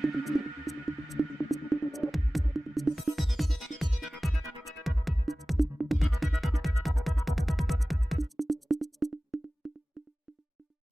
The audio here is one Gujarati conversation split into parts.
Thank you.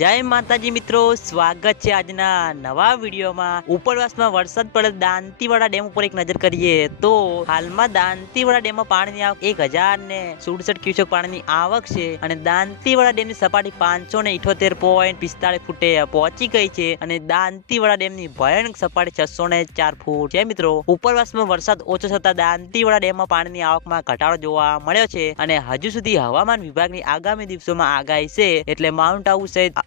જય માતાજી મિત્રો, સ્વાગત છે આજના નવા વિડીયોમાં. ઉપરવાસમાં વરસાદ પડે દાંતીવાડા ડેમ ઉપર એક નજર કરીએ તો હાલમાં દાંતીવાડા ડેમમાં પાણીની આવક એક હજાર ને સુડસઠ ક્યુસેક પાણીની આવક છે અને દાંતીવાડા ડેમની સપાટી પાંચસો ને ઇઠોતેર પોઈન્ટ પિસ્તાળીસ ફૂટે પહોંચી ગઈ છે અને દાંતીવાડા ડેમની ભયાનક સપાટી છસો ને ચાર ફૂટ છે મિત્રો. ઉપરવાસમાં વરસાદ ઓછો થતા દાંતીવાડા ડેમમાં પાણીની આવકમાં ઘટાડો જોવા મળ્યો છે અને હજુ સુધી હવામાન વિભાગની આગામી દિવસોમાં આગાહી છે એટલે માઉન્ટ આબુ સહિત